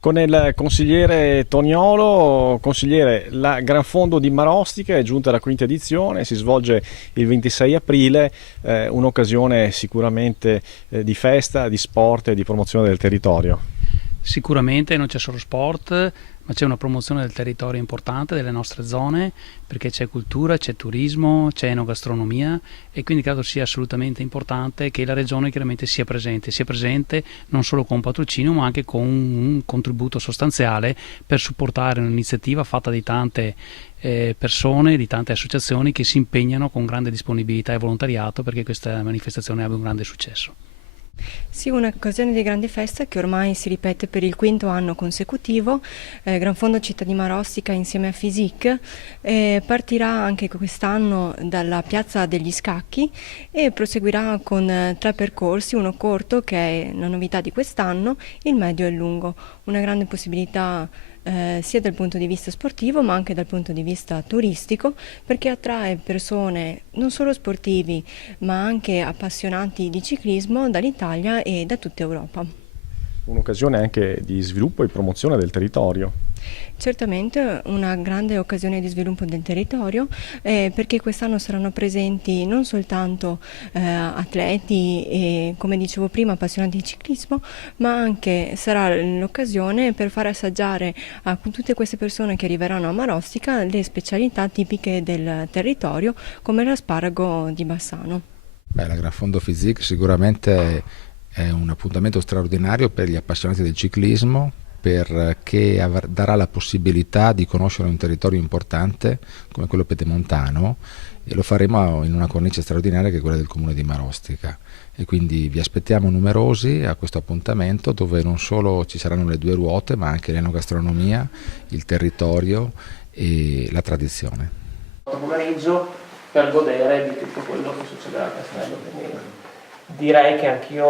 Con il consigliere Toniolo, consigliere, la Gran Fondo di Marostica è giunta alla quinta edizione, si svolge il 26 aprile, un'occasione sicuramente di festa, di sport e di promozione del territorio. Sicuramente non c'è solo sport, ma c'è una promozione del territorio importante, delle nostre zone, perché c'è cultura, c'è turismo, c'è enogastronomia e quindi credo sia assolutamente importante che la regione chiaramente sia presente non solo con patrocinio ma anche con un contributo sostanziale per supportare un'iniziativa fatta di tante persone, di tante associazioni che si impegnano con grande disponibilità e volontariato perché questa manifestazione abbia un grande successo. Sì, un'occasione di grande festa che ormai si ripete per il quinto anno consecutivo. Gran Fondo Città di Marostica insieme a FISIC partirà anche quest'anno dalla Piazza degli Scacchi e proseguirà con tre percorsi, uno corto che è la novità di quest'anno, il medio e il lungo. Una grande possibilità sia dal punto di vista sportivo ma anche dal punto di vista turistico, perché attrae persone non solo sportivi ma anche appassionati di ciclismo dall'Italia e da tutta Europa. Un'occasione anche di sviluppo e promozione del territorio. Certamente una grande occasione di sviluppo del territorio, perché quest'anno saranno presenti non soltanto atleti e, come dicevo prima, appassionati di ciclismo, ma anche sarà l'occasione per far assaggiare a tutte queste persone che arriveranno a Marostica le specialità tipiche del territorio, come l'asparago di Bassano. La Gran Fondo Physique sicuramente è un appuntamento straordinario per gli appassionati del ciclismo, perché darà la possibilità di conoscere un territorio importante come quello pedemontano, e lo faremo in una cornice straordinaria che è quella del comune di Marostica, e quindi vi aspettiamo numerosi a questo appuntamento, dove non solo ci saranno le due ruote ma anche l'enogastronomia, il territorio e la tradizione. Pomeriggio per godere di tutto quello che succederà a Castello. Quindi direi che anch'io